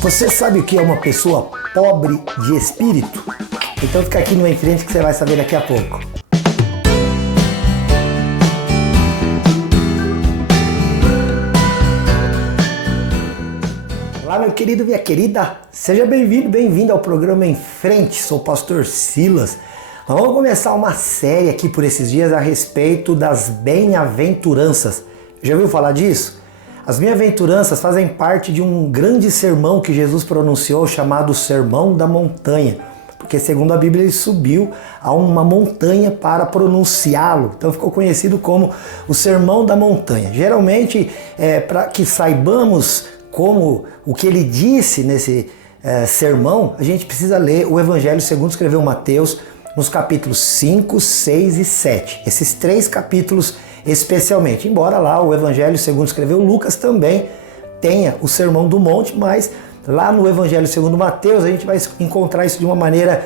Você sabe o que é uma pessoa pobre de espírito? Então fica aqui no Em Frente que você vai saber daqui a pouco. Olá, meu querido e minha querida, seja bem-vindo, bem-vindo ao programa Em Frente. Sou o pastor Silas. Nós vamos começar uma série aqui por esses dias a respeito das bem-aventuranças. Já ouviu falar disso? As bem-aventuranças fazem parte de um grande sermão que Jesus pronunciou chamado Sermão da Montanha, porque segundo a Bíblia ele subiu a uma montanha para pronunciá-lo, então ficou conhecido como o Sermão da Montanha. Geralmente, para que saibamos como o que ele disse nesse sermão, a gente precisa ler o Evangelho segundo escreveu Mateus, nos capítulos 5, 6 e 7. Esses 3 capítulos especialmente. Embora lá o Evangelho segundo escreveu Lucas também tenha o Sermão do Monte, mas lá no Evangelho segundo Mateus a gente vai encontrar isso de uma maneira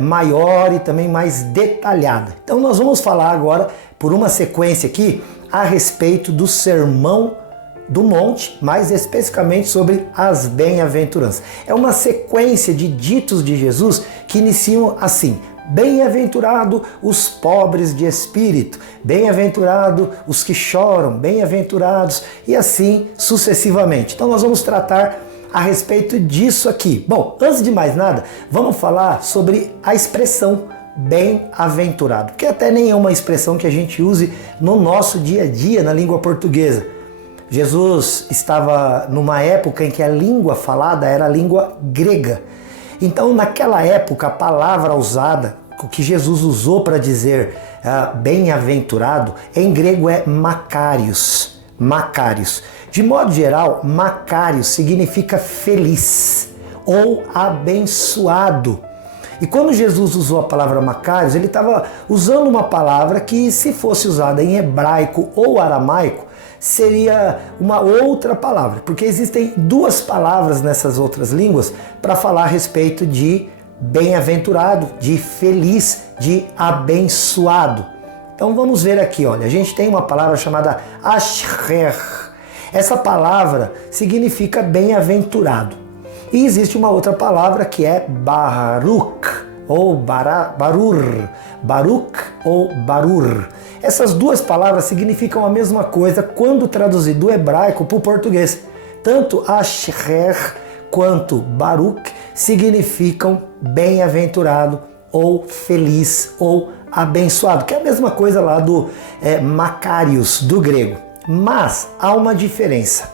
maior e também mais detalhada. Então nós vamos falar agora, por uma sequência aqui, a respeito do Sermão do Monte, mais especificamente sobre as bem-aventuranças. É uma sequência de ditos de Jesus que iniciam assim: bem-aventurado os pobres de espírito, bem-aventurado os que choram, bem-aventurados, e assim sucessivamente. Então nós vamos tratar a respeito disso aqui. Bom, antes de mais nada, vamos falar sobre a expressão bem-aventurado, porque até nem é uma expressão que a gente use no nosso dia a dia na língua portuguesa. Jesus estava numa época em que a língua falada era a língua grega. Então, naquela época, a palavra usada, o que Jesus usou para dizer bem-aventurado, em grego é makarios. Makarios. De modo geral, makarios significa feliz ou abençoado. E quando Jesus usou a palavra makarios, ele estava usando uma palavra que, se fosse usada em hebraico ou aramaico, seria uma outra palavra, porque existem 2 palavras nessas outras línguas para falar a respeito de bem-aventurado, de feliz, de abençoado. Então vamos ver aqui, olha, a gente tem uma palavra chamada asher. Essa palavra significa bem-aventurado. E existe uma outra palavra que é baruch, ou barur, baruch ou barur. Essas 2 palavras significam a mesma coisa quando traduzido do hebraico para o português. Tanto asher quanto baruch significam bem-aventurado ou feliz ou abençoado, que é a mesma coisa lá do makarios, do grego. Mas há uma diferença.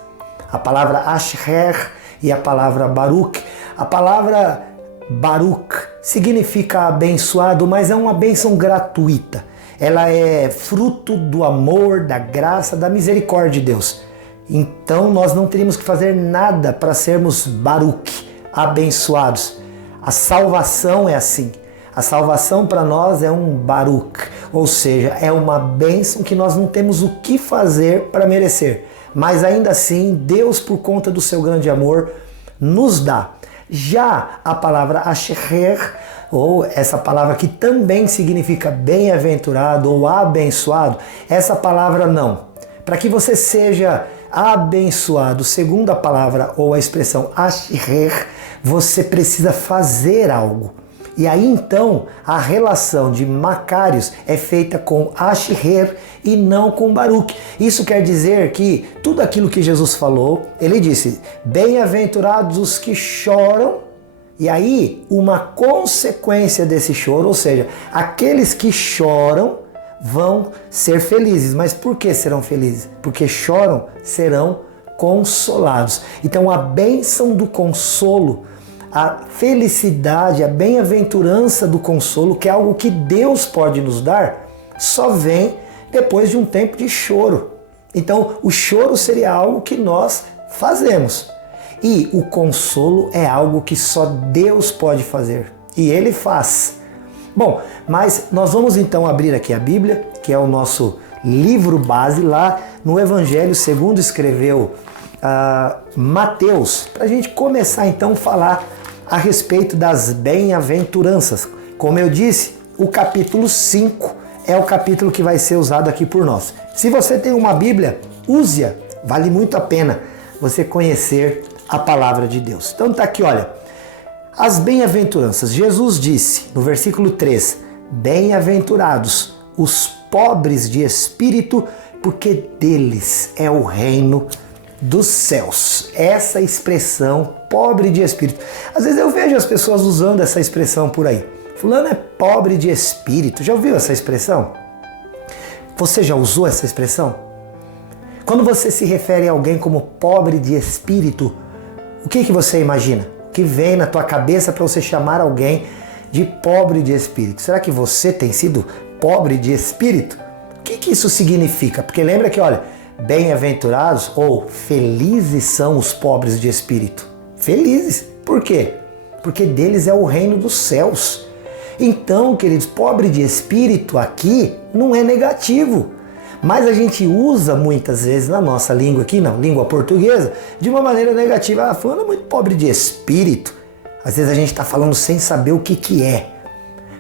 A palavra asher e a palavra baruch. A palavra baruch significa abençoado, mas é uma bênção gratuita. Ela é fruto do amor, da graça, da misericórdia de Deus. Então nós não teríamos que fazer nada para sermos baruch, abençoados. A salvação é assim. A salvação para nós é um baruch, ou seja, é uma bênção que nós não temos o que fazer para merecer. Mas ainda assim, Deus, por conta do seu grande amor, nos dá. Já a palavra asher, ou essa palavra que também significa bem-aventurado ou abençoado, essa palavra não. Para que você seja abençoado, segundo a palavra ou a expressão asher, você precisa fazer algo. E aí então a relação de makarios é feita com asher e não com baruch. Isso quer dizer que tudo aquilo que Jesus falou, ele disse, bem-aventurados os que choram, e aí uma consequência desse choro, ou seja, aqueles que choram vão ser felizes. Mas por que serão felizes? Porque choram, serão consolados. Então a bênção do consolo, a felicidade, a bem-aventurança do consolo, que é algo que Deus pode nos dar, só vem depois de um tempo de choro. Então, o choro seria algo que nós fazemos. E o consolo é algo que só Deus pode fazer. E Ele faz. Bom, mas nós vamos então abrir aqui a Bíblia, que é o nosso livro base, lá no Evangelho segundo escreveu Mateus, para a gente começar então a falar a respeito das bem-aventuranças. Como eu disse, o capítulo 5 é o capítulo que vai ser usado aqui por nós. Se você tem uma Bíblia, use-a. Vale muito a pena você conhecer a palavra de Deus. Então tá aqui, olha, as bem-aventuranças. Jesus disse no versículo 3, bem-aventurados os pobres de espírito, porque deles é o reino dos céus. Essa expressão, pobre de espírito. Às vezes eu vejo as pessoas usando essa expressão por aí. Fulano é pobre de espírito. Já ouviu essa expressão? Você já usou essa expressão? Quando você se refere a alguém como pobre de espírito, o que você imagina? O que vem na tua cabeça para você chamar alguém de pobre de espírito? Será que você tem sido pobre de espírito? O que isso significa? Porque lembra que, olha, bem-aventurados ou felizes são os pobres de espírito. Felizes. Por quê? Porque deles é o reino dos céus. Então, queridos, pobre de espírito aqui não é negativo. Mas a gente usa muitas vezes na nossa língua aqui, na língua portuguesa, de uma maneira negativa. Ah, fulano é muito pobre de espírito. Às vezes a gente está falando sem saber o que é.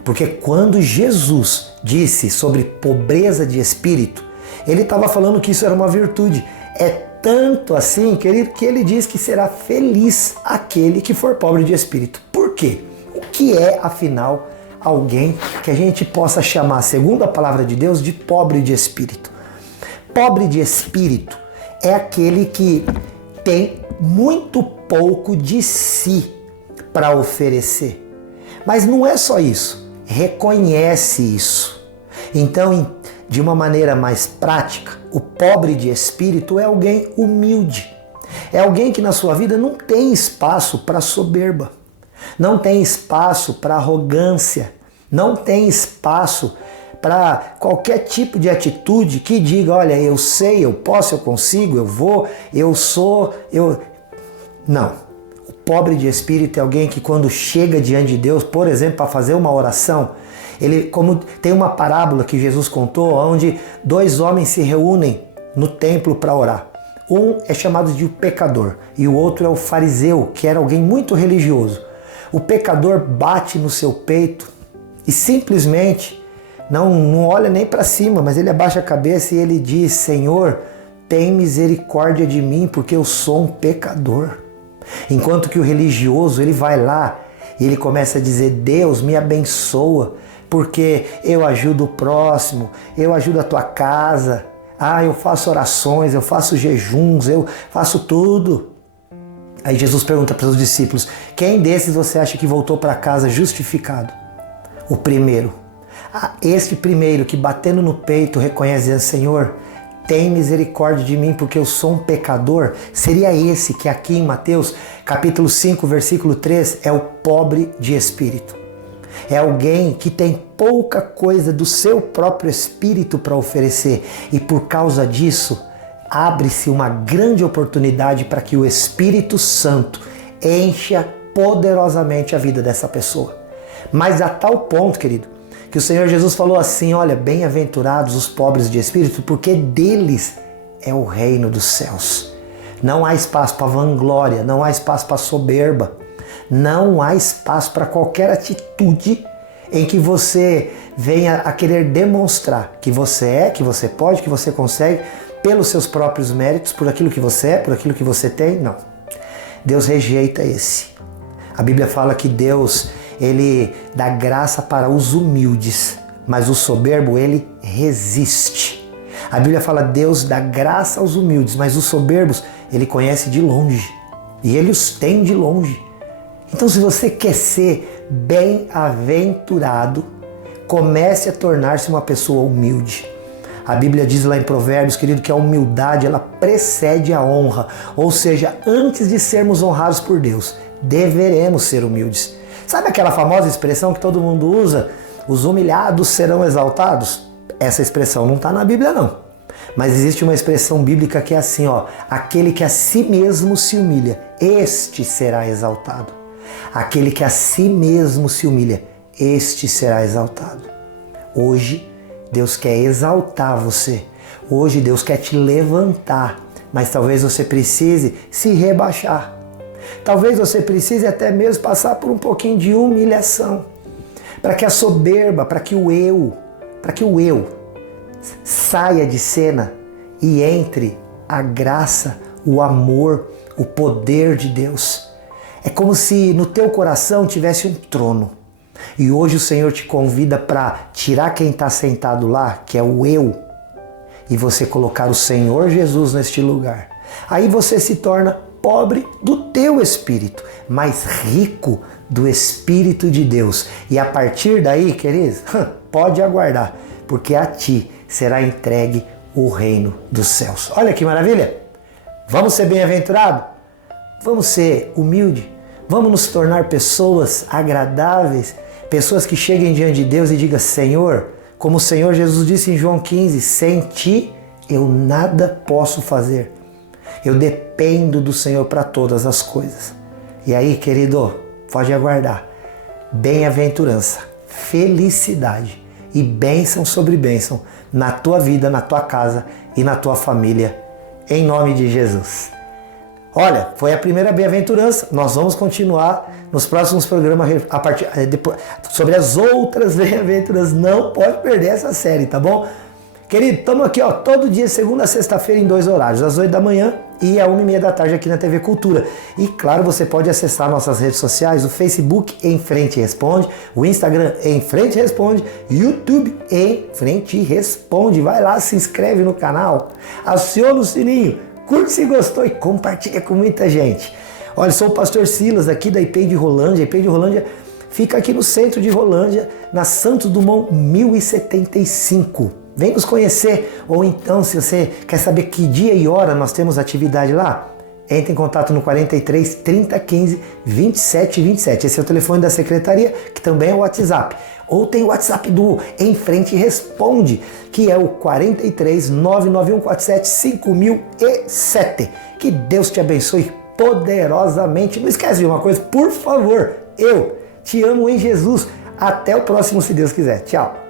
Porque quando Jesus disse sobre pobreza de espírito, ele estava falando que isso era uma virtude. É tanto assim, querido, que ele diz que será feliz aquele que for pobre de espírito. Por quê? O que é, afinal, alguém que a gente possa chamar, segundo a palavra de Deus, de pobre de espírito? Pobre de espírito é aquele que tem muito pouco de si para oferecer. Mas não é só isso, reconhece isso. Então, de uma maneira mais prática, o pobre de espírito é alguém humilde. É alguém que na sua vida não tem espaço para soberba, não tem espaço para arrogância, não tem espaço para qualquer tipo de atitude que diga, olha, eu sei, eu posso, eu consigo, eu vou, eu sou, eu... Não. O pobre de espírito é alguém que quando chega diante de Deus, por exemplo, para fazer uma oração, ele, como tem uma parábola que Jesus contou, onde dois homens se reúnem no templo para orar. Um é chamado de o pecador e o outro é o fariseu, que era alguém muito religioso. O pecador bate no seu peito e simplesmente não olha nem para cima, mas ele abaixa a cabeça e ele diz, Senhor, tem misericórdia de mim, porque eu sou um pecador. Enquanto que o religioso, ele vai lá e ele começa a dizer, Deus me abençoa, porque eu ajudo o próximo, eu ajudo a tua casa, eu faço orações, eu faço jejuns, eu faço tudo. Aí Jesus pergunta para os discípulos, quem desses você acha que voltou para casa justificado? O primeiro. Este primeiro que batendo no peito reconhece, Senhor, tem misericórdia de mim porque eu sou um pecador, seria esse que aqui em Mateus capítulo 5, versículo 3, é o pobre de espírito. É alguém que tem pouca coisa do seu próprio espírito para oferecer e por causa disso abre-se uma grande oportunidade para que o Espírito Santo encha poderosamente a vida dessa pessoa. Mas a tal ponto, querido, que o Senhor Jesus falou assim, olha, bem-aventurados os pobres de espírito, porque deles é o reino dos céus. Não há espaço para vanglória, não há espaço para soberba, não há espaço para qualquer atitude em que você venha a querer demonstrar que você é, que você pode, que você consegue, pelos seus próprios méritos, por aquilo que você é, por aquilo que você tem. Não. Deus rejeita esse. A Bíblia fala que Deus, ele dá graça para os humildes, mas o soberbo, ele resiste. A Bíblia fala, Deus dá graça aos humildes, mas os soberbos, ele conhece de longe. E ele os tem de longe. Então, se você quer ser bem-aventurado, comece a tornar-se uma pessoa humilde. A Bíblia diz lá em Provérbios, querido, que a humildade, ela precede a honra. Ou seja, antes de sermos honrados por Deus, deveremos ser humildes. Sabe aquela famosa expressão que todo mundo usa? Os humilhados serão exaltados? Essa expressão não está na Bíblia, não. Mas existe uma expressão bíblica que é assim, ó, aquele que a si mesmo se humilha, este será exaltado. Aquele que a si mesmo se humilha, este será exaltado. Hoje, Deus quer exaltar você. Hoje, Deus quer te levantar. Mas talvez você precise se rebaixar. Talvez você precise até mesmo passar por um pouquinho de humilhação. Para que a soberba, para que o eu saia de cena e entre a graça, o amor, o poder de Deus. É como se no teu coração tivesse um trono. E hoje o Senhor te convida para tirar quem está sentado lá, que é o eu, e você colocar o Senhor Jesus neste lugar. Aí você se torna pobre do teu espírito, mas rico do Espírito de Deus. E a partir daí, queridos, pode aguardar, porque a ti será entregue o reino dos céus. Olha que maravilha! Vamos ser bem-aventurados? Vamos ser humildes? Vamos nos tornar pessoas agradáveis? Pessoas que cheguem diante de Deus e digam: Senhor, como o Senhor Jesus disse em João 15, sem ti eu nada posso fazer. Eu dependo do Senhor para todas as coisas. E aí, querido, pode aguardar. Bem-aventurança, felicidade e bênção sobre bênção na tua vida, na tua casa e na tua família, em nome de Jesus. Olha, foi a primeira bem-aventurança. Nós vamos continuar nos próximos programas sobre as outras bem-aventuranças. Não pode perder essa série, tá bom? Querido, estamos aqui todo dia, segunda a sexta-feira, em 2 horários, às 8 da manhã e às 1h30 da tarde aqui na TV Cultura. E claro, você pode acessar nossas redes sociais, o Facebook Em Frente Responde, o Instagram Em Frente Responde, YouTube Em Frente Responde. Vai lá, se inscreve no canal, aciona o sininho, curte se gostou e compartilha com muita gente. Olha, sou o pastor Silas aqui da IPEI de Rolândia. A IPEI de Rolândia fica aqui no centro de Rolândia, na Santos Dumont 1075. Vem nos conhecer, ou então se você quer saber que dia e hora nós temos atividade lá, entre em contato no 43 30 15 27 27. Esse é o telefone da secretaria, que também é o WhatsApp. Ou tem o WhatsApp do Em Frente Responde, que é o 43 99147 5007. Que Deus te abençoe poderosamente. Não esquece de uma coisa, por favor, eu te amo em Jesus. Até o próximo, se Deus quiser. Tchau.